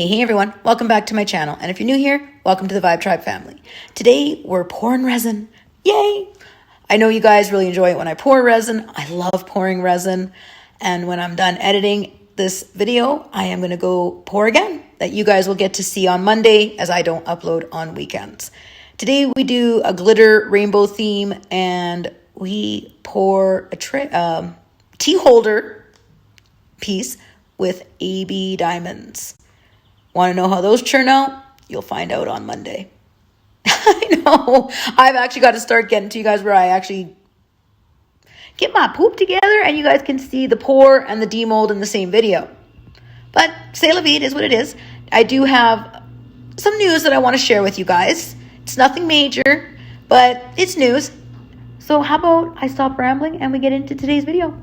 Hey everyone, welcome back to my channel. And if you're new here, welcome to the Vibetribe family. Today we're pouring resin. Yay! I know you guys really enjoy it when I pour resin. I love pouring resin. And when I'm done editing this video, I am going to go pour again that you guys will get to see on Monday as I don't upload on weekends. Today we do a glitter rainbow theme and we pour a tea holder piece with AB diamonds. Want to know how those turn out? You'll find out on Monday. I know. I've actually got to start getting to you guys where I actually get my poop together and you guys can see the pour and the demold in the same video. But c'est la vie, it is what it is. I do have some news that I want to share with you guys. It's nothing major, but it's news. So how about I stop rambling and we get into today's video?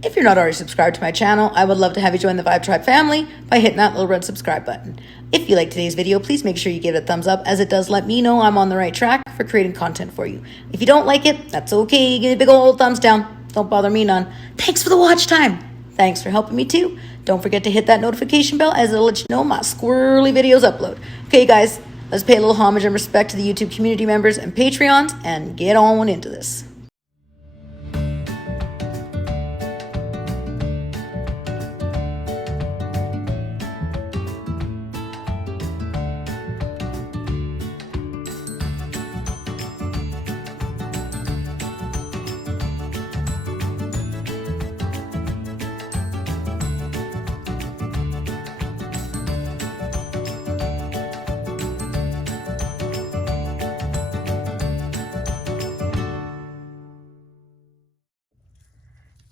If you're not already subscribed to my channel, I would love to have you join the Vibetribe family by hitting that little red subscribe button. If you like today's video, please make sure you give it a thumbs up as it does let me know I'm on the right track for creating content for you. If you don't like it, that's okay. Give me a big old thumbs down. Don't bother me none. Thanks for the watch time. Thanks for helping me too. Don't forget to hit that notification bell as it'll let you know my squirrely videos upload. Okay guys, let's pay a little homage and respect to the YouTube community members and Patreons and get on into this.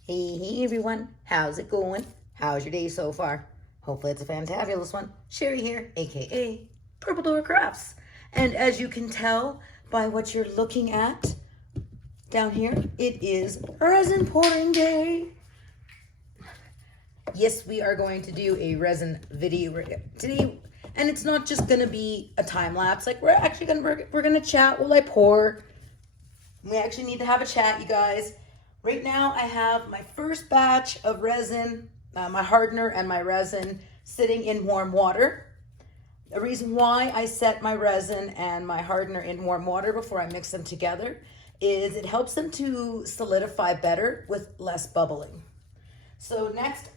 Hey everyone, how's it going? How's your day so far? Hopefully it's a fantabulous one. Sherry here, aka Purple Door Crafts. And as you can tell by what you're looking at down here, it is resin pouring day. Yes, we are going to do a resin video today, and it's not just gonna be a time lapse. Like we're gonna chat while I pour. We actually need to have a chat, you guys. Right now I have my first batch of resin, my hardener and my resin sitting in warm water. The reason why I set my resin and my hardener in warm water before I mix them together is it helps them to solidify better with less bubbling. So next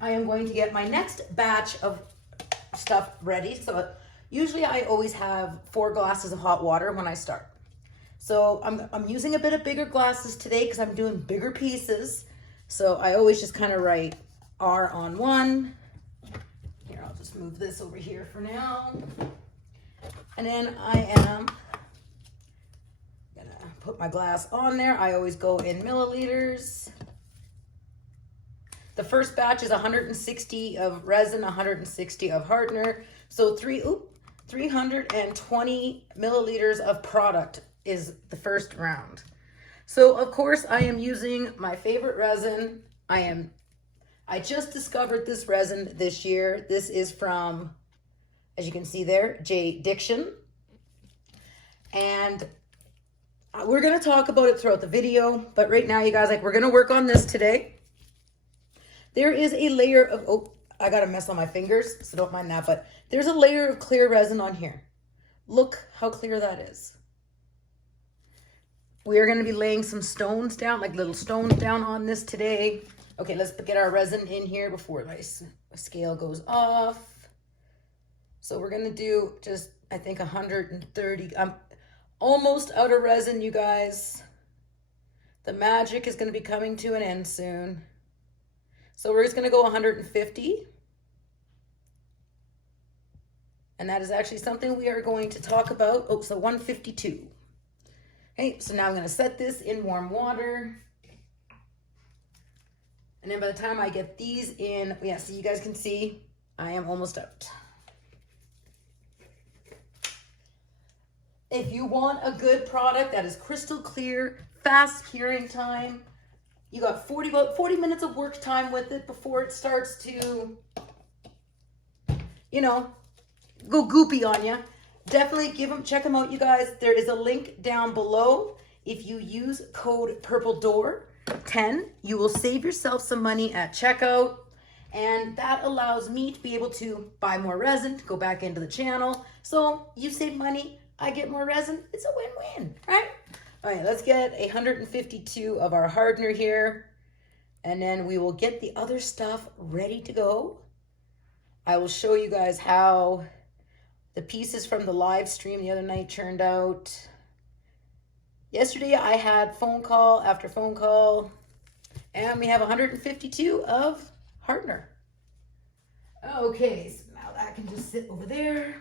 I am going to get my next batch of stuff ready. So usually I always have 4 glasses of hot water when I start. So I'm using a bit of bigger glasses today because I'm doing bigger pieces. So I always just kind of write R on one. Here, I'll just move this over here for now. And then I am gonna put my glass on there. I always go in milliliters. The first batch is 160 of resin, 160 of hardener. So 320 milliliters of product is the first round. So of course I am using my favorite resin. I just discovered this resin this year. This is from, as you can see there, JDICTIONS. And we're gonna talk about it throughout the video, but right now you guys, like, we're gonna work on this today. There is a layer of, oh, I got a mess on my fingers, so don't mind that, but there's a layer of clear resin on here. Look how clear that is. We are going to be laying some stones down, like little stones down on this today. Okay, let's get our resin in here before my scale goes off. So we're going to do just, I think, 130. I'm almost out of resin, you guys. The magic is going to be coming to an end soon. So we're just going to go 150. And that is actually something we are going to talk about. Oh, so 152. Okay, so now I'm going to set this in warm water. And then by the time I get these in, yeah, so you guys can see, I am almost out. If you want a good product that is crystal clear, fast curing time, you got 40 minutes of work time with it before it starts to, you know, go goopy on you. Definitely check them out, you guys. There is a link down below. If you use code PURPLEDOOR10, you will save yourself some money at checkout. And that allows me to be able to buy more resin to go back into the channel. So you save money, I get more resin. It's a win-win, right? All right, let's get 152 of our hardener here. And then we will get the other stuff ready to go. I will show you guys how the pieces from the live stream the other night turned out. Yesterday I had phone call after phone call, and we have 152 of hardener. Okay, so now that can just sit over there.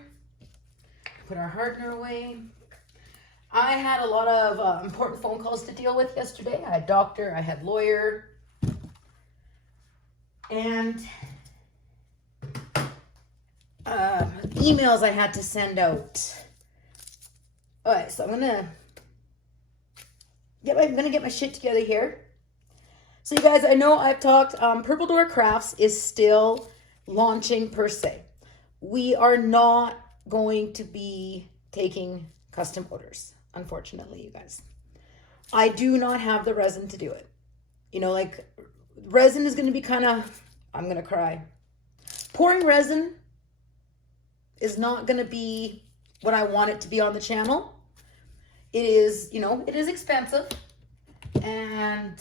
Put our hardener away. I had a lot of important phone calls to deal with yesterday. I had doctor, I had lawyer, and emails I had to send out. All right, so I'm gonna get my shit together here. So you guys, I know I've talked, Purple Door Crafts is still launching per se. We are not going to be taking custom orders, unfortunately, you guys. I do not have the resin to do it. You know, like resin is going to be kind of, I'm going to cry. Pouring resin is not going to be what I want it to be on the channel. It is, you know, it is expensive. And,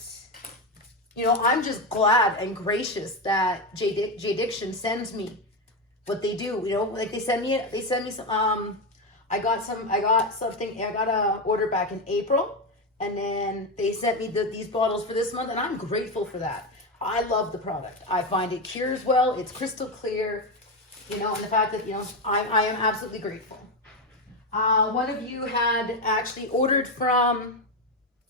you know, I'm just glad and gracious that JDICTIONS sends me what they do. You know, like they send me some, I got a order back in April, and then they sent me these bottles for this month, and I'm grateful for that. I love the product. I find it cures well. It's crystal clear, you know, and the fact that, you know, I am absolutely grateful. One of you had actually ordered from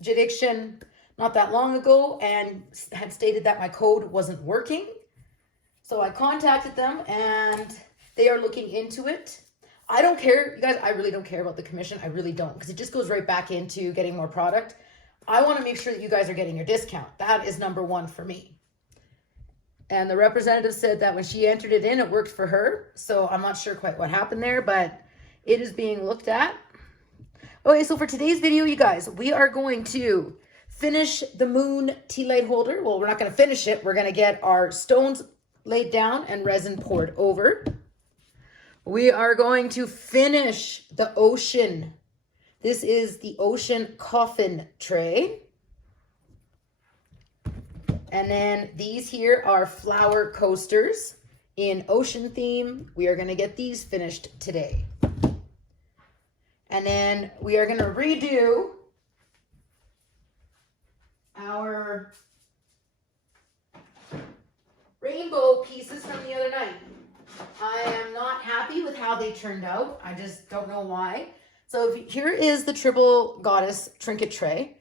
JDICTION not that long ago and had stated that my code wasn't working. So I contacted them and they are looking into it. I don't care, you guys, I really don't care about the commission. I really don't, because it just goes right back into getting more product. I want to make sure that you guys are getting your discount. That is number one for me. And the representative said that when she entered it in, it worked for her. So I'm not sure quite what happened there, but it is being looked at. Okay, so for today's video, you guys, we are going to finish the moon tea light holder. Well, we're not going to finish it. We're going to get our stones laid down and resin poured over. We are going to finish the ocean. This is the ocean coffin tray. And then these here are flower coasters in ocean theme. We are going to get these finished today. And then we are going to redo our rainbow pieces from the other night. I am not happy with how they turned out. I just don't know why. So here is the Triple Goddess trinket tray.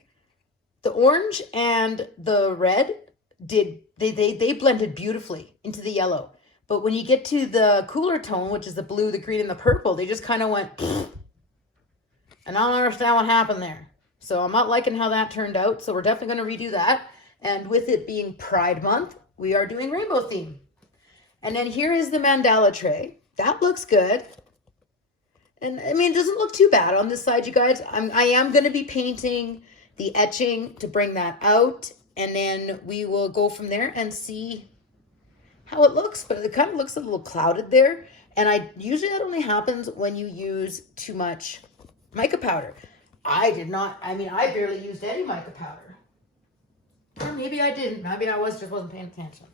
The orange and the red they blended beautifully into the yellow. But when you get to the cooler tone, which is the blue, the green, and the purple, they just kind of went, pfft. And I don't understand what happened there. So I'm not liking how that turned out. So we're definitely going to redo that. And with it being Pride Month, we are doing rainbow theme. And then here is the mandala tray. That looks good. And I mean, it doesn't look too bad on this side, you guys. I am going to be painting the etching to bring that out. And then we will go from there and see how it looks. But it kind of looks a little clouded there. And usually that only happens when you use too much mica powder. I barely used any mica powder. Or maybe I didn't. Maybe I just wasn't paying attention.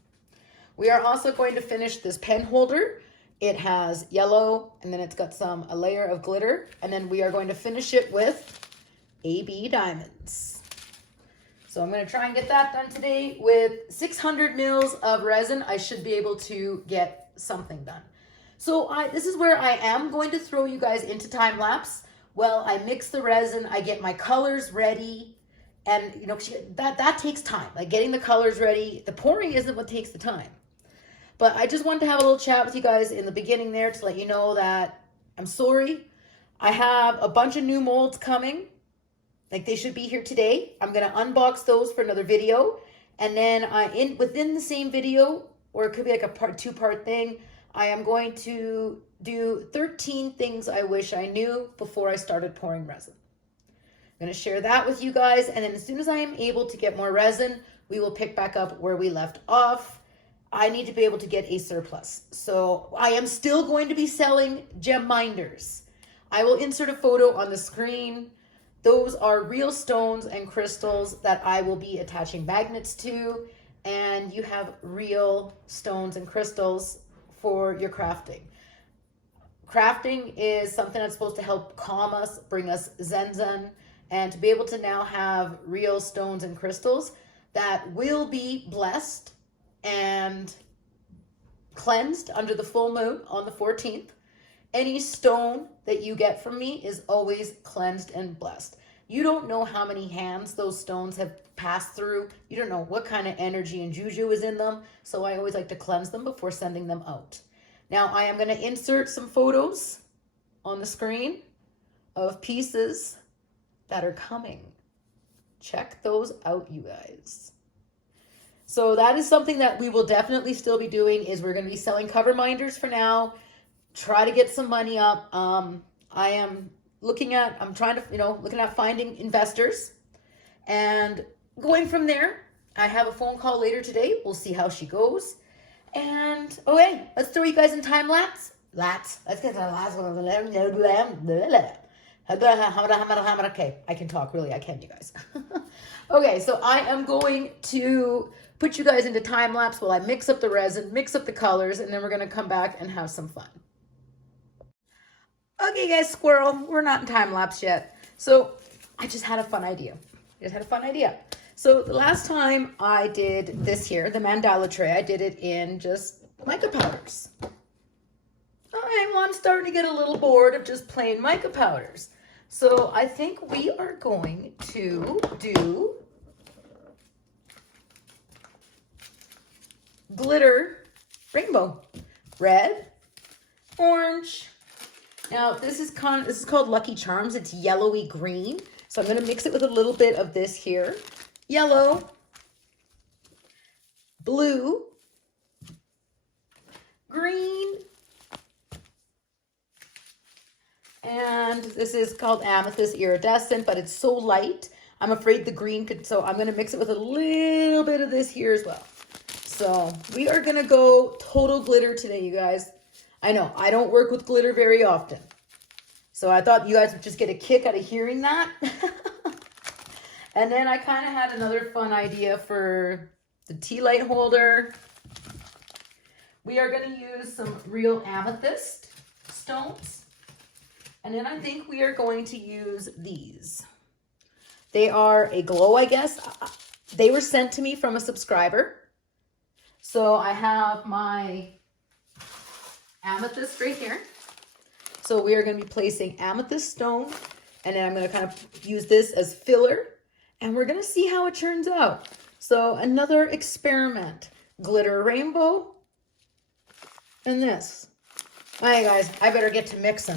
We are also going to finish this pen holder. It has yellow, and then it's got a layer of glitter. And then we are going to finish it with AB diamonds. So I'm going to try and get that done today. With 600 mils of resin, I should be able to get something done. So this is where I am going to throw you guys into time lapse. Well, I mix the resin, I get my colors ready, and you know that takes time. Like getting the colors ready, the pouring isn't what takes the time. But I just wanted to have a little chat with you guys in the beginning there to let you know that I'm sorry. I have a bunch of new molds coming. Like they should be here today. I'm gonna unbox those for another video, and then within the same video, or it could be like a two-part thing, I am going to do 13 things I wish I knew before I started pouring resin. I'm going to share that with you guys, and then as soon as I am able to get more resin, we will pick back up where we left off. I need to be able to get a surplus. So I am still going to be selling gem minders. I will insert a photo on the screen. Those are real stones and crystals that I will be attaching magnets to, and you have real stones and crystals for your crafting. Crafting is something that's supposed to help calm us, bring us zen, and to be able to now have real stones and crystals that will be blessed and cleansed under the full moon on the 14th. Any stone that you get from me is always cleansed and blessed. You don't know how many hands those stones have passed through. You don't know what kind of energy and juju is in them. So I always like to cleanse them before sending them out. Now I am going to insert some photos on the screen of pieces that are coming. Check those out, you guys. So that is something that we will definitely still be doing, is we're going to be selling cover minders for now. Try to get some money up. I'm looking at finding investors and going from there. I have a phone call later today. We'll see how she goes. And, okay, let's throw you guys in time lapse. Let's get to the last one. Okay, I can talk, really, I can, you guys. Okay, so I am going to put you guys into time lapse while I mix up the resin, mix up the colors, and then we're gonna come back and have some fun. Okay, guys, squirrel, we're not in time lapse yet. So I just had a fun idea. So the last time I did this here, the mandala tray, I did it in just mica powders. All right, well, I'm starting to get a little bored of just plain mica powders. So I think we are going to do glitter rainbow. Red, orange. Now this is called Lucky Charms. It's yellowy green. So I'm going to mix it with a little bit of this here. Yellow, blue, green, and this is called amethyst iridescent, but it's so light. I'm afraid the green could, so I'm going to mix it with a little bit of this here as well. So we are going to go total glitter today, you guys. I know, I don't work with glitter very often. So I thought you guys would just get a kick out of hearing that. And then I kind of had another fun idea for the tea light holder. We are going to use some real amethyst stones. And then I think we are going to use these. They are a glow, I guess. They were sent to me from a subscriber. So I have my amethyst right here. So we are going to be placing amethyst stone. And then I'm going to kind of use this as filler. And we're going to see how it turns out. So another experiment. Glitter rainbow. And this. All right, guys, I better get to mixing.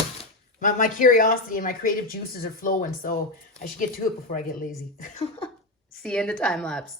My curiosity and my creative juices are flowing, so I should get to it before I get lazy. See you in the time lapse.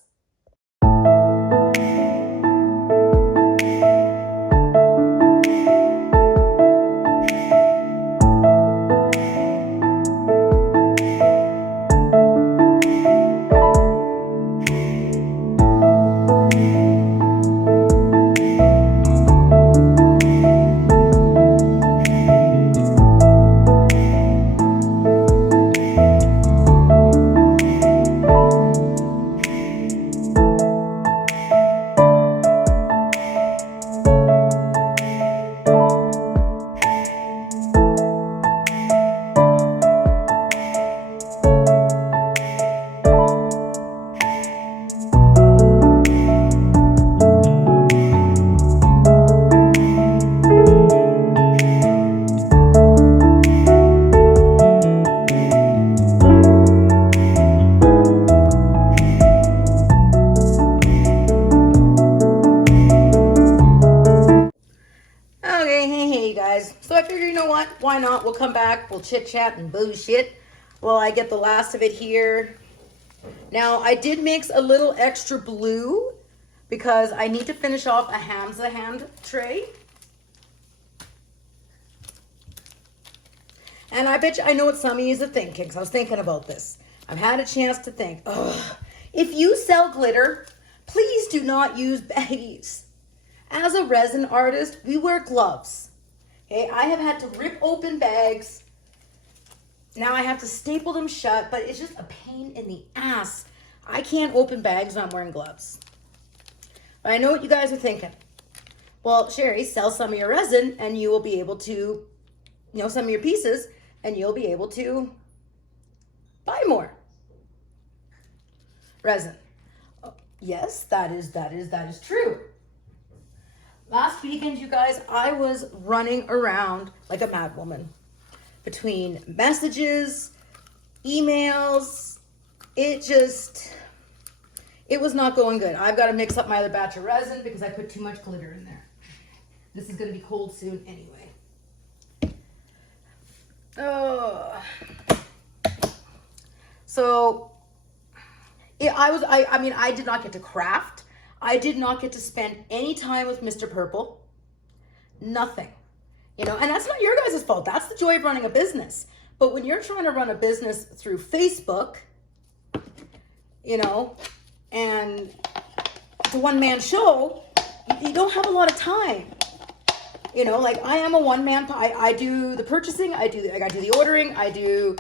So I figure, you know what? Why not? We'll come back. We'll chit chat and bullshit while I get the last of it here. Now, I did mix a little extra blue because I need to finish off a hand tray. And I bet you I know what some of you are thinking, because I was thinking about this. I've had a chance to think, if you sell glitter, please do not use baggies. As a resin artist, we wear gloves. Okay, I have had to rip open bags. Now I have to staple them shut, but it's just a pain in the ass. I can't open bags when I'm wearing gloves. But I know what you guys are thinking. Well, Sherry, sell some of your resin and you will be able to, some of your pieces, and you'll be able to buy more resin. Oh, yes, that is true. Last weekend, you guys, I was running around like a mad woman between messages, emails. It was not going good. I've got to mix up my other batch of resin because I put too much glitter in there. This is going to be cold soon anyway. Oh. So I did not get to craft. I did not get to spend any time with Mr. Purple. Nothing. And that's not your guys' fault. That's the joy of running a business. But when you're trying to run a business through Facebook, and it's a one-man show, you don't have a lot of time. Like I am a one-man, I do the purchasing, I do the ordering, I do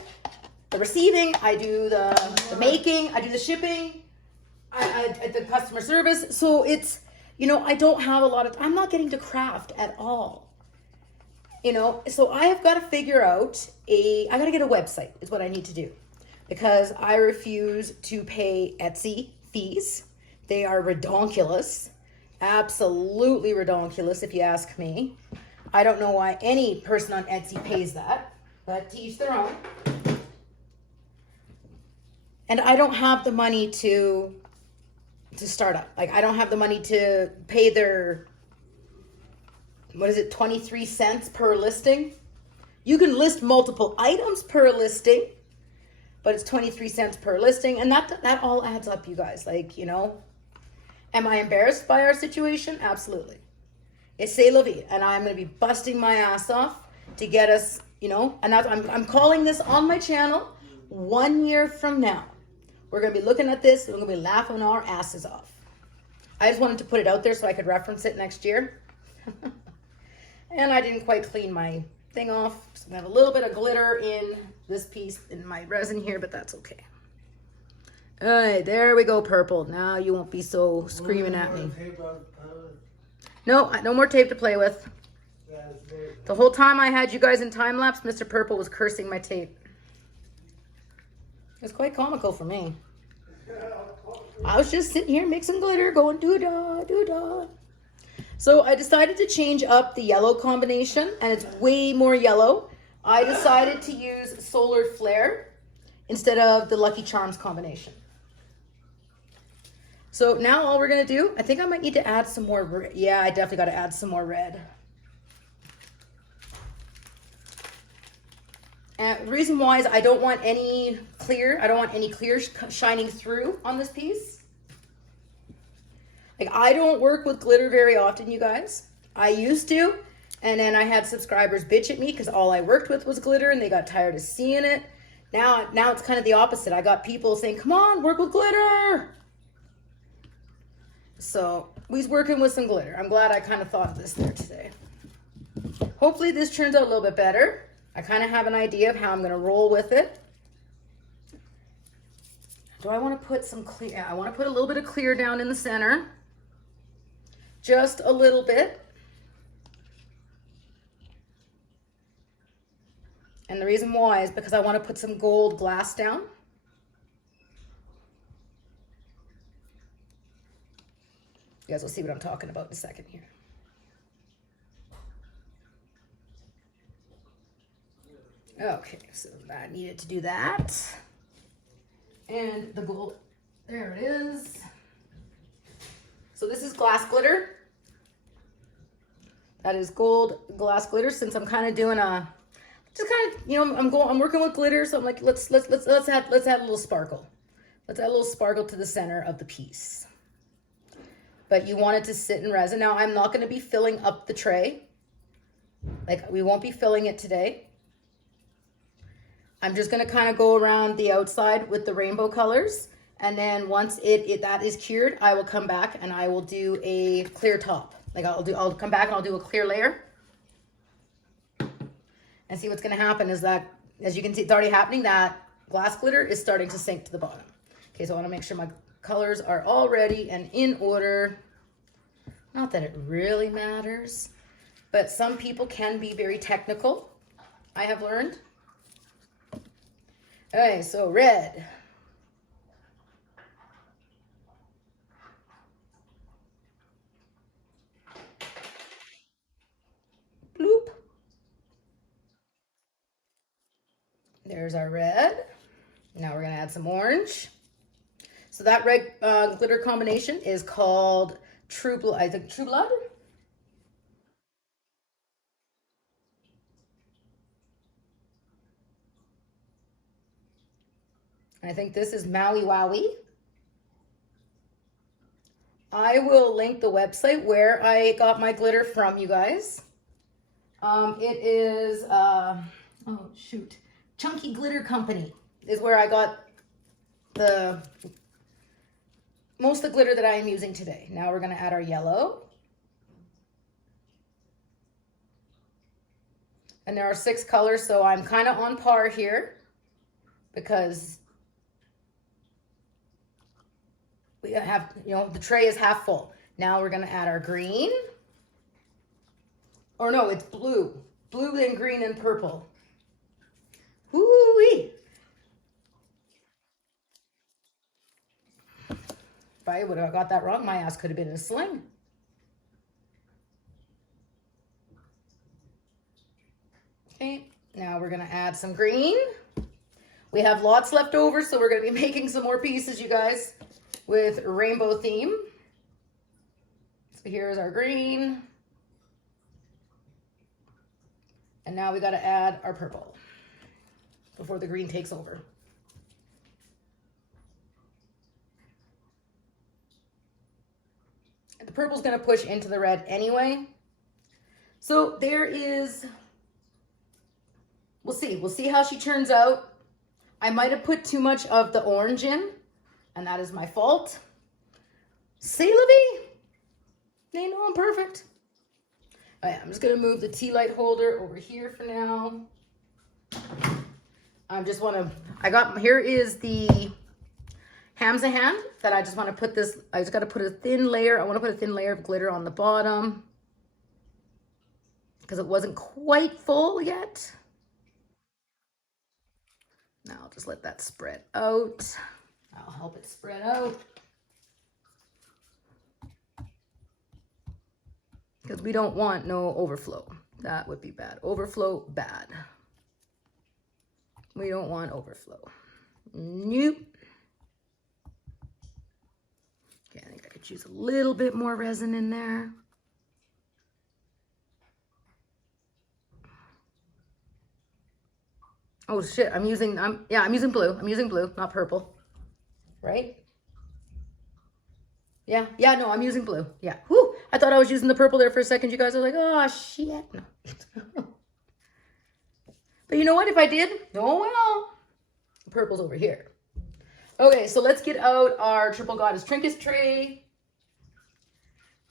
the receiving, I do the making, I do the shipping, I the customer service. So it's, I don't have a lot of, I'm not getting to craft at all. So I have got to figure out I got to get a website is what I need to do, because I refuse to pay Etsy fees. They are redonkulous, absolutely redonkulous if you ask me. I don't know why any person on Etsy pays that, but to each their own. And I don't have the money to start up. Like I don't have the money to pay their, 23 cents per listing? You can list multiple items per listing, but it's 23 cents per listing. And that all adds up, you guys. Am I embarrassed by our situation? Absolutely. It's c'est la vie. And I'm going to be busting my ass off to get us, and I'm calling this on my channel 1 year from now. We're going to be looking at this and we're going to be laughing our asses off. I just wanted to put it out there so I could reference it next year. And I didn't quite clean my thing off. So I have a little bit of glitter in this piece in my resin here, but that's okay. All right, there we go, Purple. Now you won't be so screaming at me. No, no more tape to play with. The whole time I had you guys in time lapse, Mr. Purple was cursing my tape. It's quite comical for me. I was just sitting here mixing glitter, going doo-dah, doo-dah. So I decided to change up the yellow combination, and it's way more yellow. I decided to use Solar Flare instead of the Lucky Charms combination. So now all we're going to do, I think I might need to add some more. Yeah, I definitely got to add some more red. And the reason why is I don't want any clear. I don't want any clear shining through on this piece. Like I don't work with glitter very often, you guys. I used to, and then I had subscribers bitch at me because all I worked with was glitter and they got tired of seeing it. Now it's kind of the opposite. I got people saying, come on, work with glitter. So we's working with some glitter. I'm glad I kind of thought of this there today. Hopefully this turns out a little bit better. I kind of have an idea of how I'm going to roll with it. Do I want to put some clear? Yeah, I want to put a little bit of clear down in the center. Just a little bit. And the reason why is because I want to put some gold glass down. You guys will see what I'm talking about in a second here. Okay, so I needed to do that. And the gold, there it is. So this is glass glitter. That is gold glass glitter. Since I'm kind of doing just kind of, I'm working with glitter, so I'm like, let's add a little sparkle. Let's add a little sparkle to the center of the piece. But you want it to sit in resin. Now I'm not going to be filling up the tray. Like we won't be filling it today. I'm just going to kind of go around the outside with the rainbow colors. And then once that is cured, I will come back and I will do a clear top. Like I'll come back and I'll do a clear layer. And see what's going to happen is that, as you can see, it's already happening, that glass glitter is starting to sink to the bottom. Okay, so I want to make sure my colors are all ready and in order. Not that it really matters, but some people can be very technical, I have learned. Okay, so red. Bloop. There's our red. Now we're going to add some orange. So that red glitter combination is called True Blood. I think True Blood. I think this is Maui Wowie. I will link the website where I got my glitter from, you guys. It is, oh shoot, Chunky Glitter Company is where I got most of the glitter that I am using today. Now we're going to add our yellow. And there are 6 colors, so I'm kind of on par here because we have, the tray is half full. Now we're going to add our green. Or no, it's blue. Blue, then green, and purple. Woo-wee. If I would have got that wrong, my ass could have been in a sling. Okay, now we're going to add some green. We have lots left over, so we're going to be making some more pieces, you guys, with rainbow theme. So here's our green. And now we got to add our purple before the green takes over. And the purple's going to push into the red anyway. So there is, we'll see. We'll see how she turns out. I might have put too much of the orange in, and that is my fault. See, Livy? They know I'm perfect. Oh yeah, I'm just going to move the tea light holder over here for now. I just want to, here is the Hamza hand that I just want to put this, I just got to put a thin layer. I want to put a thin layer of glitter on the bottom because it wasn't quite full yet. Now I'll just let that spread out. I'll help it spread out. Because we don't want no overflow. That would be bad. Overflow, bad. We don't want overflow. Nope. Okay, I think I could use a little bit more resin in there. Oh shit, I'm using blue. I'm using blue, not purple. Right? Yeah, no, I'm using blue. Yeah. Whew. I thought I was using the purple there for a second. You guys are like, oh, shit. No. But you know what? If I did, oh, well. The purple's over here. Okay, so let's get out our Triple Goddess Trinkets tray.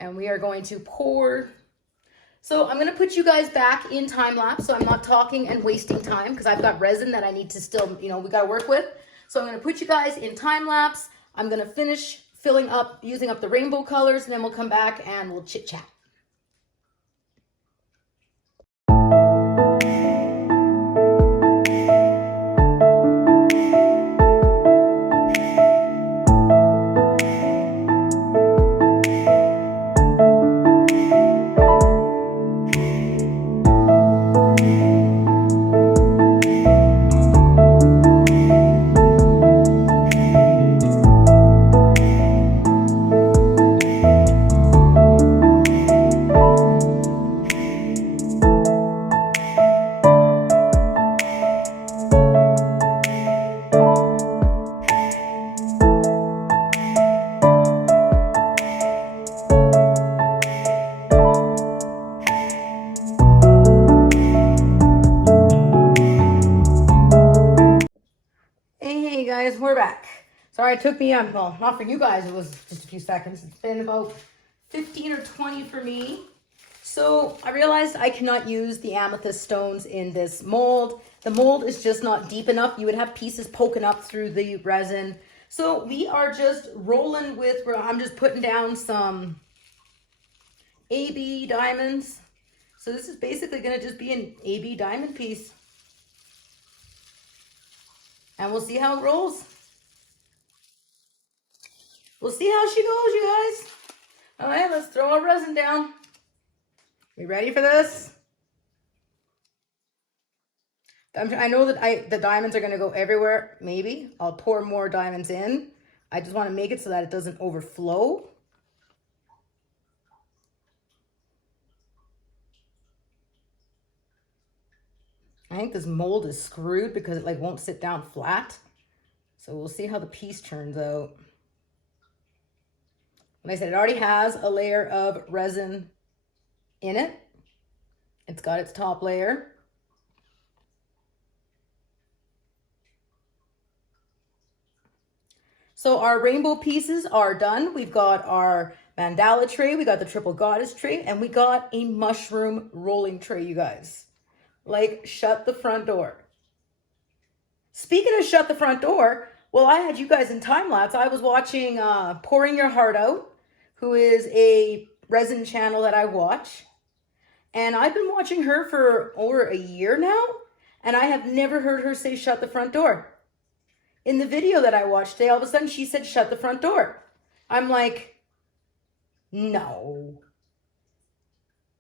And we are going to pour. So I'm going to put you guys back in time lapse. So I'm not talking and wasting time because I've got resin that I need to still, we got to work with. So I'm going to put you guys in time lapse. I'm going to finish using up the rainbow colors, and then we'll come back and we'll chit chat. We're back. Sorry, it took me, well, not for you guys, it was just a few seconds. It's been about 15 or 20 for me. So I realized I cannot use the amethyst stones in this mold. The mold is just not deep enough. You would have pieces poking up through the resin. So we are just rolling with, I'm just putting down some AB diamonds. So this is basically going to just be an AB diamond piece. And we'll see how it rolls. We'll see how she goes, you guys. All right, let's throw our resin down. We ready for this? I know that the diamonds are going to go everywhere. Maybe I'll pour more diamonds in. I just want to make it so that it doesn't overflow. I think this mold is screwed because it like won't sit down flat. So we'll see how the piece turns out. Like I said, it already has a layer of resin in it. It's got its top layer. So our rainbow pieces are done. We've got our mandala tray, we got the triple goddess tray, and we got a mushroom rolling tray, you guys. Like, shut the front door. Speaking of shut the front door, well, I had you guys in time lapse. I was watching Pouring Your Heart Out, who is a resin channel that I watch. And I've been watching her for over a year now, and I have never heard her say shut the front door. In the video that I watched today, all of a sudden she said shut the front door. I'm like, no,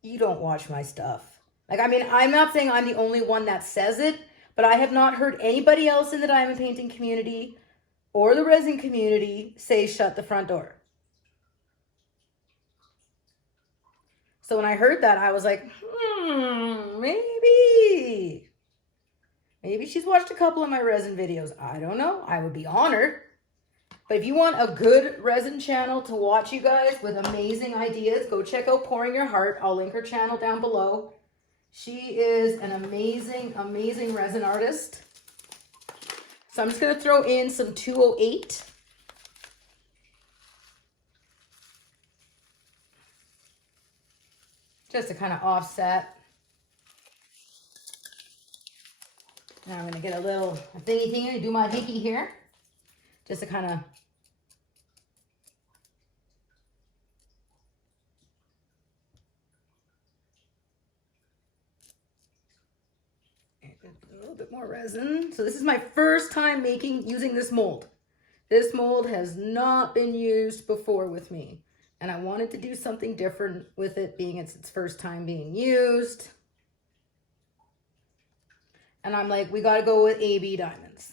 you don't watch my stuff. Like, I mean, I'm not saying I'm the only one that says it, but I have not heard anybody else in the diamond painting community or the resin community say shut the front door. So when I heard that, I was like, maybe she's watched a couple of my resin videos. I don't know. I would be honored. But if you want a good resin channel to watch, you guys, with amazing ideas, go check out Pouring Your Heart. I'll link her channel down below. She is an amazing, amazing resin artist. So I'm just going to throw in some 208. Just to kind of offset. Now I'm going to get a little thingy and do my hinky here. Just to kind of a little bit more resin. So this is my first time using this mold. This mold has not been used before with me. And I wanted to do something different with it, being it's first time being used. And I'm like, we got to go with AB diamonds.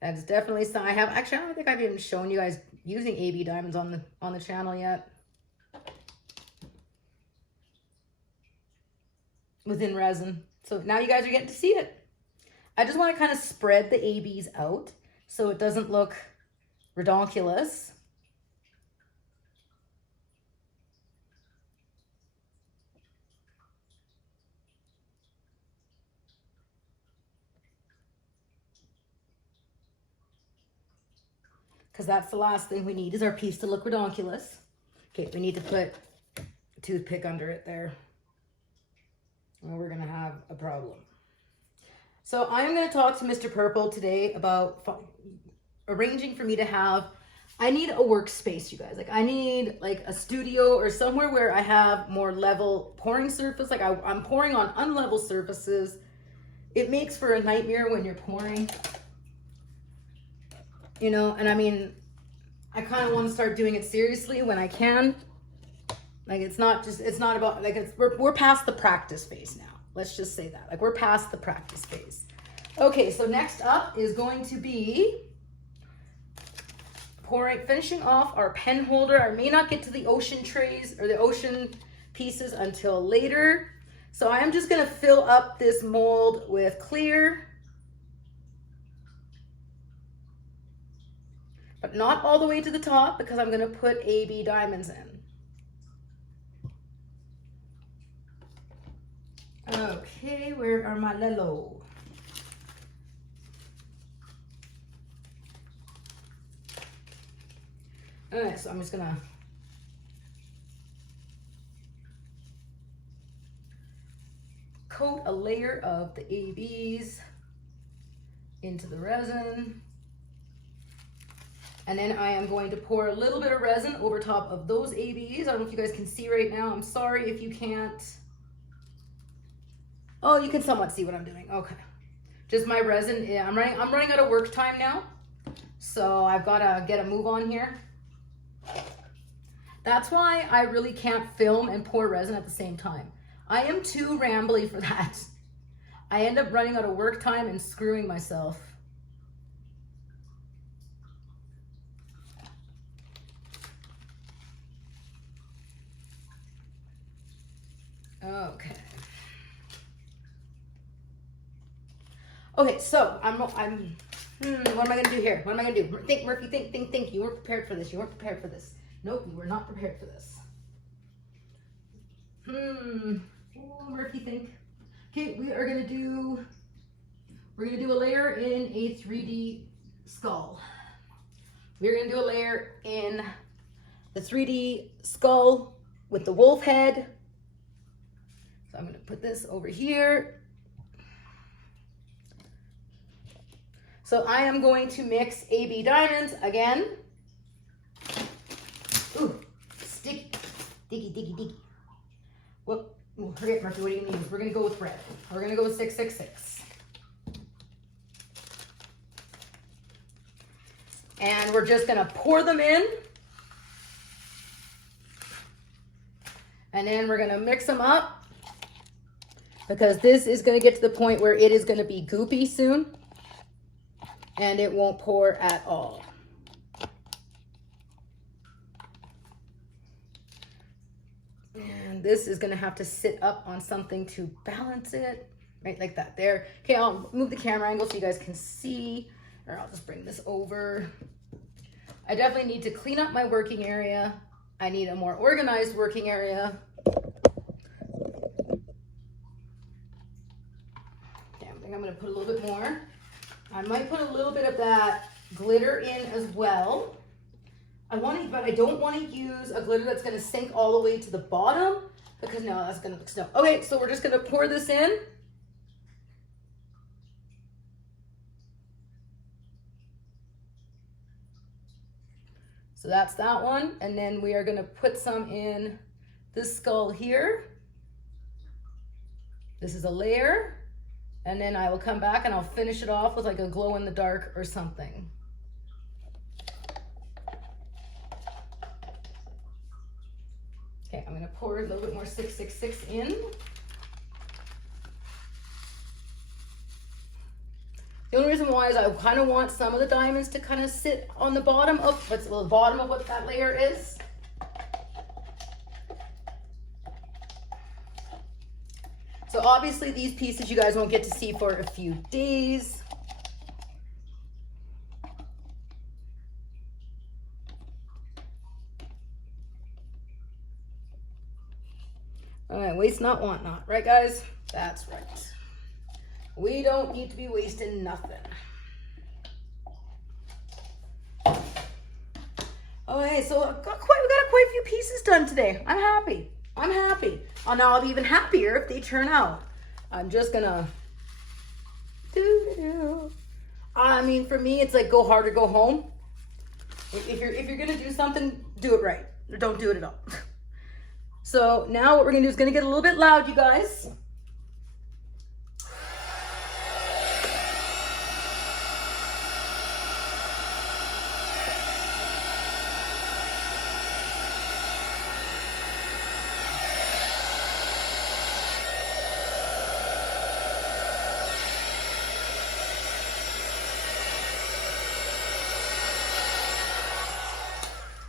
That's definitely something I have. Actually, I don't think I've even shown you guys using AB diamonds on the channel yet. Within resin. So now you guys are getting to see it. I just want to kind of spread the ABs out so it doesn't look redonkulous. Because that's the last thing we need is our piece to look redonkulous. Okay, we need to put a toothpick under it there. Or we're going to have a problem. So I'm going to talk to Mr. Purple today about arranging for me to have, I need a workspace, you guys. Like, I need like a studio or somewhere where I have more level pouring surface. Like I'm pouring on unlevel surfaces. It makes for a nightmare when you're pouring, you know, and I mean, I kind of want to start doing it seriously when I can. Like, it's not about, like, we're past the practice phase now. Let's just say that. Like, we're past the practice phase. Okay, so next up is going to be finishing off our pen holder. I may not get to the ocean trays or the ocean pieces until later. So I'm just going to fill up this mold with clear. But not all the way to the top because I'm going to put AB diamonds in. Okay, where are my lelo? All right, so I'm just gonna coat a layer of the ABs into the resin. And then I am going to pour a little bit of resin over top of those ABs. I don't know if you guys can see right now. I'm sorry if you can't. Oh, you can somewhat see what I'm doing. Okay. Just my resin. Yeah, I'm running out of work time now. So I've got to get a move on here. That's why I really can't film and pour resin at the same time. I am too rambly for that. I end up running out of work time and screwing myself. Okay. Okay, so what am I gonna do here? What am I gonna do? Think, Murphy, think. You weren't prepared for this. You weren't prepared for this. Nope, you were not prepared for this. Oh, Murphy, think. Okay, we're gonna do a layer in a 3D skull. We're gonna do a layer in the 3D skull with the wolf head. So I'm gonna put this over here. So I am going to mix AB diamonds again. Ooh, sticky, diggy. Well, hurry up, Murphy, what do you need? We're gonna go with red. We're gonna go with 666. And we're just gonna pour them in. And then we're gonna mix them up because this is gonna get to the point where it is gonna be goopy soon and it won't pour at all. And this is gonna have to sit up on something to balance it, right, like that, there. Okay, I'll move the camera angle so you guys can see, or I'll just bring this over. I definitely need to clean up my working area. I need a more organized working area. Okay, I think I'm gonna put a little bit more. I might put a little bit of that glitter in as well. But I don't want to use a glitter that's going to sink all the way to the bottom because no, that's going to look snow. Okay, so we're just going to pour this in. So that's that one. And then we are going to put some in this skull here. This is a layer. And then I will come back and I'll finish it off with like a glow in the dark or something. Okay, I'm gonna pour a little bit more 666 in. The only reason why is I kind of want some of the diamonds to kind of sit on the bottom of what that layer is. So obviously these pieces you guys won't get to see for a few days. All right, waste not, want not, right guys? That's right. We don't need to be wasting nothing. Okay, so we got quite a few pieces done today. I'm happy. Oh, now I'll be even happier if they turn out. I'm just gonna I mean, for me, it's like go hard or go home. If you're gonna do something, do it right. Or don't do it at all. So now what we're gonna do is gonna get a little bit loud, you guys.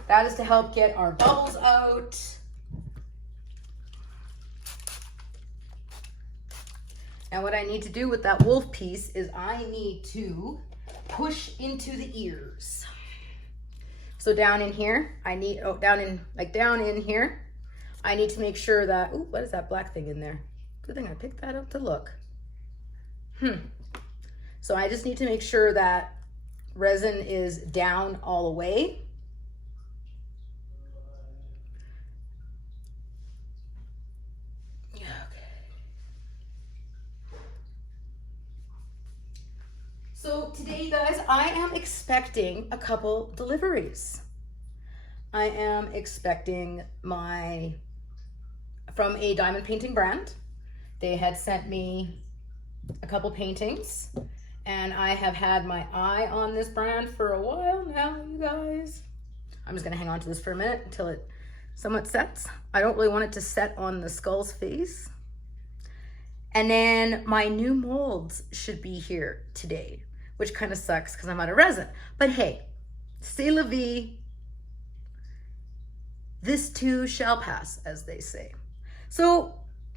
That is to help get our bubbles out. And what I need to do with that wolf piece is I need to push into the ears. So down in here, down in here, I need to make sure that, ooh, what is that black thing in there? Good thing I picked that up to look. So I just need to make sure that resin is down all the way. Okay. So today, guys, I am expecting a couple deliveries. I am expecting from a diamond painting brand. They had sent me a couple paintings, and I have had my eye on this brand for a while now, you guys. I'm just gonna hang on to this for a minute until it somewhat sets. I don't really want it to set on the skull's face. And then my new molds should be here today, which kind of sucks because I'm out of resin. But hey, c'est la vie. This too shall pass, as they say. So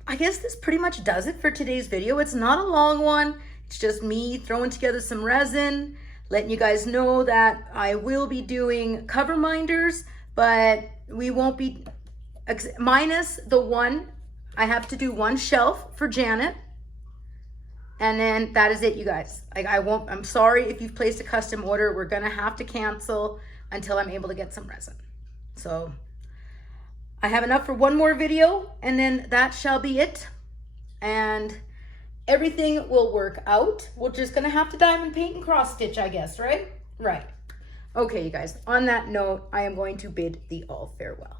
I guess this pretty much does it for today's video. It's not a long one. It's just me throwing together some resin, letting you guys know that I will be doing cover minders, but we won't be, minus the one. I have to do one shelf for Janet. And then that is it, you guys. Like, I'm sorry if you've placed a custom order. We're gonna have to cancel until I'm able to get some resin. So I have enough for one more video, and then that shall be it. And everything will work out. We're just gonna have to diamond paint and cross stitch, I guess, right? Right. Okay, you guys, on that note, I am going to bid thee all farewell.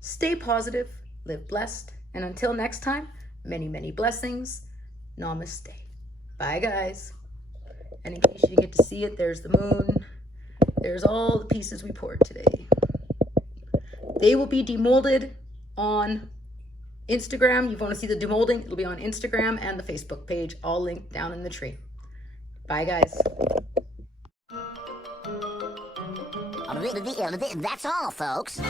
Stay positive, live blessed, and until next time, many, many blessings. Namaste. Bye, guys. And in case you didn't get to see it, there's the moon. There's all the pieces we poured today. They will be demolded on Instagram. You want to see the demolding? It'll be on Instagram and the Facebook page, all linked down in the tree. Bye, guys. That's all, folks.